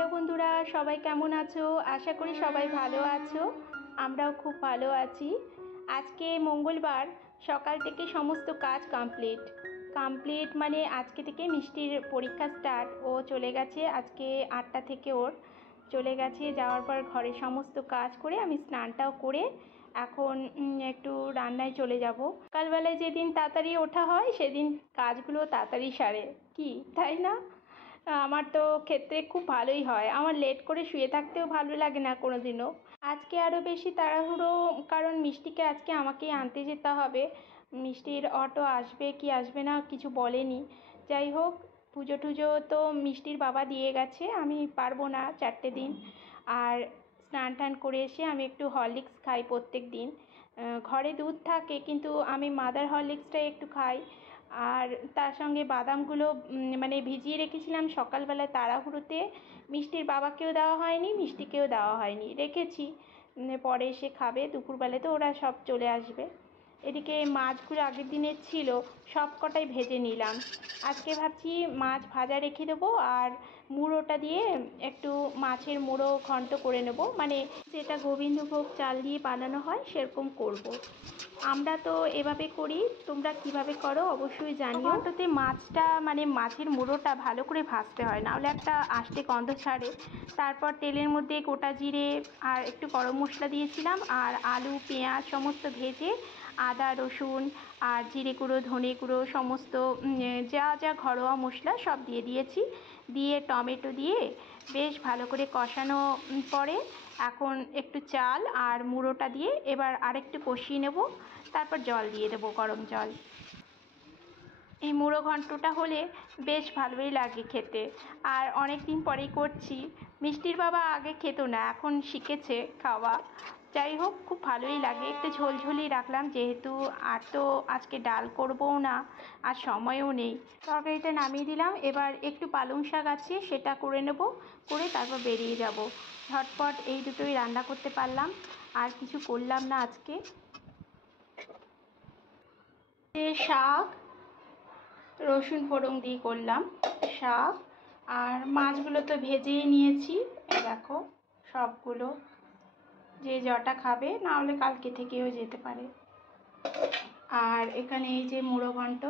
Hello বন্ধুরা, সবাই কেমন আছো? আশা করি সবাই ভালো আছো। আমরাও খুব ভালো আছি। আজকে মঙ্গলবার, সকাল থেকে সমস্ত কাজ কমপ্লিট মানে আজকে থেকে মিষ্টির পরীক্ষা স্টার্ট। ও চলে গেছে আজকে 8টা থেকে, ওর চলে গেছে। যাওয়ার পর ঘরে সমস্ত কাজ করে আমি স্নানটাও করে এখন একটু রান্নায় চলে যাব। সকালবেলায় যেদিন তাড়াতাড়ি ওঠা হয় সেদিন কাজগুলো তাড়াতাড়ি সারে, কি তাই না? আমার তো ক্ষেত্রে খুব ভালোই হয়। আমার লেট করে শুয়ে থাকতেও ভালো লাগে না কোনো দিনও। আজকে আরও বেশি তাড়াহুড়ো, কারণ মিষ্টিকে আজকে আমাকেই আনতে যেতে হবে। মিষ্টির অটো আসবে কি আসবে না কিছু বলেনি। যাই হোক, পুজো টুজো তো মিষ্টির বাবা দিয়ে গেছে, আমি পারবো না 4টে দিন। আর স্নান টান করে এসে আমি একটু হরলিক্স খাই প্রত্যেক দিন। ঘরে দুধ থাকে কিন্তু আমি মাদার হরলিক্সটাই একটু খাই। আর তার সঙ্গে বাদামগুলো মানে ভিজিয়ে রেখেছিলাম সকালবেলায় তাড়াহুড়োতে। মিষ্টির বাবাকেও দেওয়া হয়নি, মিষ্টিকেও দেওয়া হয়নি, রেখেছি। পরে এসে খাবে দুপুরবেলায়, তো ওরা সব চলে আসবে। এদিকে মাছগুলো আগের দিনের ছিল, সব কটাই ভেজে নিলাম। আজকে ভাবছি মাছ ভাজা রেখে দেবো, আর মুড়োটা দিয়ে একটু মাছের মুড়ো ঘন্ট করে নেব, মানে যেটা গোবিন্দভোগ চাল দিয়ে বানানো হয় সেরকম করব। আমরা তো এভাবে করি, তোমরা কিভাবে করো অবশ্যই জানিও। ঘন্টতে মাছটা মানে মাছের মুড়োটা ভালো করে ভাজতে হয়, নাহলে একটা আষ্টে গন্ধ ছাড়ে। তারপর তেলের মধ্যে গোটা জিরে আর একটু গরম মশলা দিয়েছিলাম, আর আলু পেঁয়াজ সমস্ত ভেজে আদা রসুন আর জিরে গুঁড়ো ধনে গুঁড়ো সমস্ত যা যা ঘরোয়া মশলা সব দিয়ে দিয়েছি। দিয়ে টমেটো দিয়ে বেশ ভালো করে কষানো পরে এখন একটু চাল আর মুড়োটা দিয়ে এবার আরেকটু কষিয়ে নেব। তারপর জল দিয়ে দেবো, গরম জল। এই মুড়ো ঘন্টটা হলে বেশ ভালোই লাগে খেতে, আর অনেক দিন পরেই করছি। মিষ্টির বাবা আগে খেত না, এখন শিখেছে খাওয়া। যাই হোক, খুব ভালোই লাগে। একটু ঝোলঝোলি রাখলাম যেহেতু, আর তো আজকে ডাল করবও না, আর সময়ও নেই। তরকারিটা নামিয়ে দিলাম, এবার একটু পালং শাক আছে সেটা করে নেব, করে তারপর বেরিয়ে যাব। ঝটপট এই দুটোই রান্না করতে পারলাম, আর কিছু করলাম না আজকে। শাক রসুন ফোড়ন দিয়ে করলাম শাক, আর মাছগুলো তো ভেজেই নিয়েছি। দেখো সবগুলো, যে জটা খাবে, না হলে কালকে থেকেও যেতে পারে। আর এখানে এই যে মুড়ো ঘন্ট,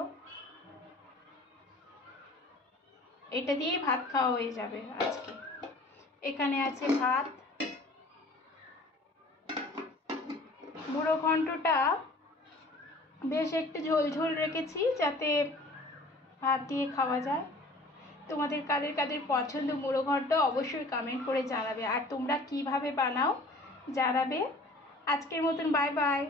এটা দিয়ে ভাত খাওয়া হয়ে যাবে আজকে। এখানে আছে ভাত। মুড়ো ঘন্টটা বেশ একটু ঝোল ঝোল রেখেছি যাতে ভাত দিয়ে খাওয়া যায়। তোমাদের কাদের কাদের পছন্দ মুড়ো ঘন্ট অবশ্যই কমেন্ট করে জানাবে, আর তোমরা কিভাবে বানাও জানাবে। আজকের মতন বাই বাই।